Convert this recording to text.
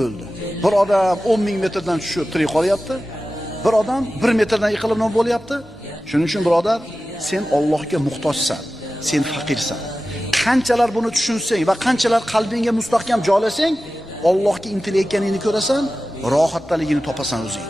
o'ldi. Bir odam 10 ming metrdan tushib tirik qolyapti. Bir odam 1 metrdan yiqilib nima bo'lyapti? Shuning uchun birodar, sen Allohga muhtojsan, sen faqirsan. Qanchalar buni tushunsang va qanchalar qalbingga mustahkam joylasang, Allohga intilayotganingni ko'rasan, rohatdaligini topasan o'zing.